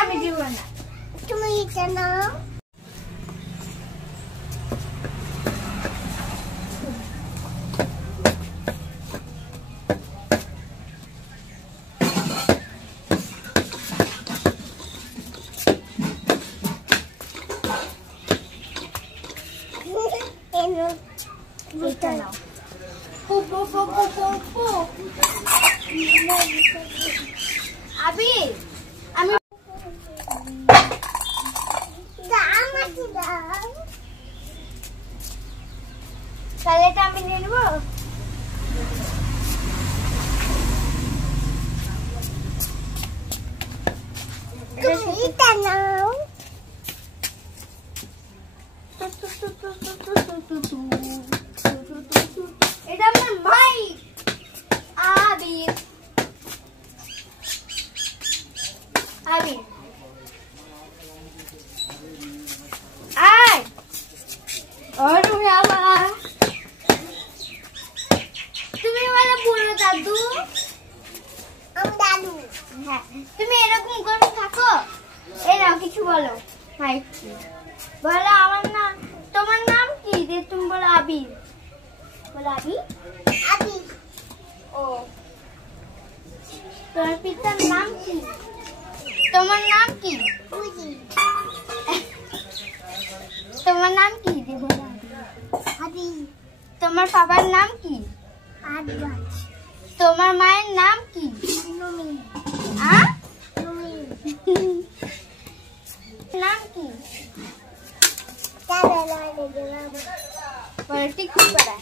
আমি দিব না। তুমি এটা নাও। এটা নাও। আবির আমি তাহলে এটা আমি নিয়ে নেবো। এটা নাও। এটা আমার ভাই আবির। আবির আয় और बाबा তুমি বলে বুড়ো দাদু। আমি দাদু। হ্যাঁ তুমি এরকম করে থাকো। এই নাও কিছু বলো। হাই বলো আমার নাম। তোমার নাম কি? যে তুমি বলো আবির। বলো আবির। আবির। ও তোমার পিতার নাম কি? তোমার নাম কি? তোমার নাম কি? আবির। তোমার বাবার নাম কি? আদিবাস। তোমার মায়ের নাম কি? নমি। নাম কি? বলো ঠিক করে।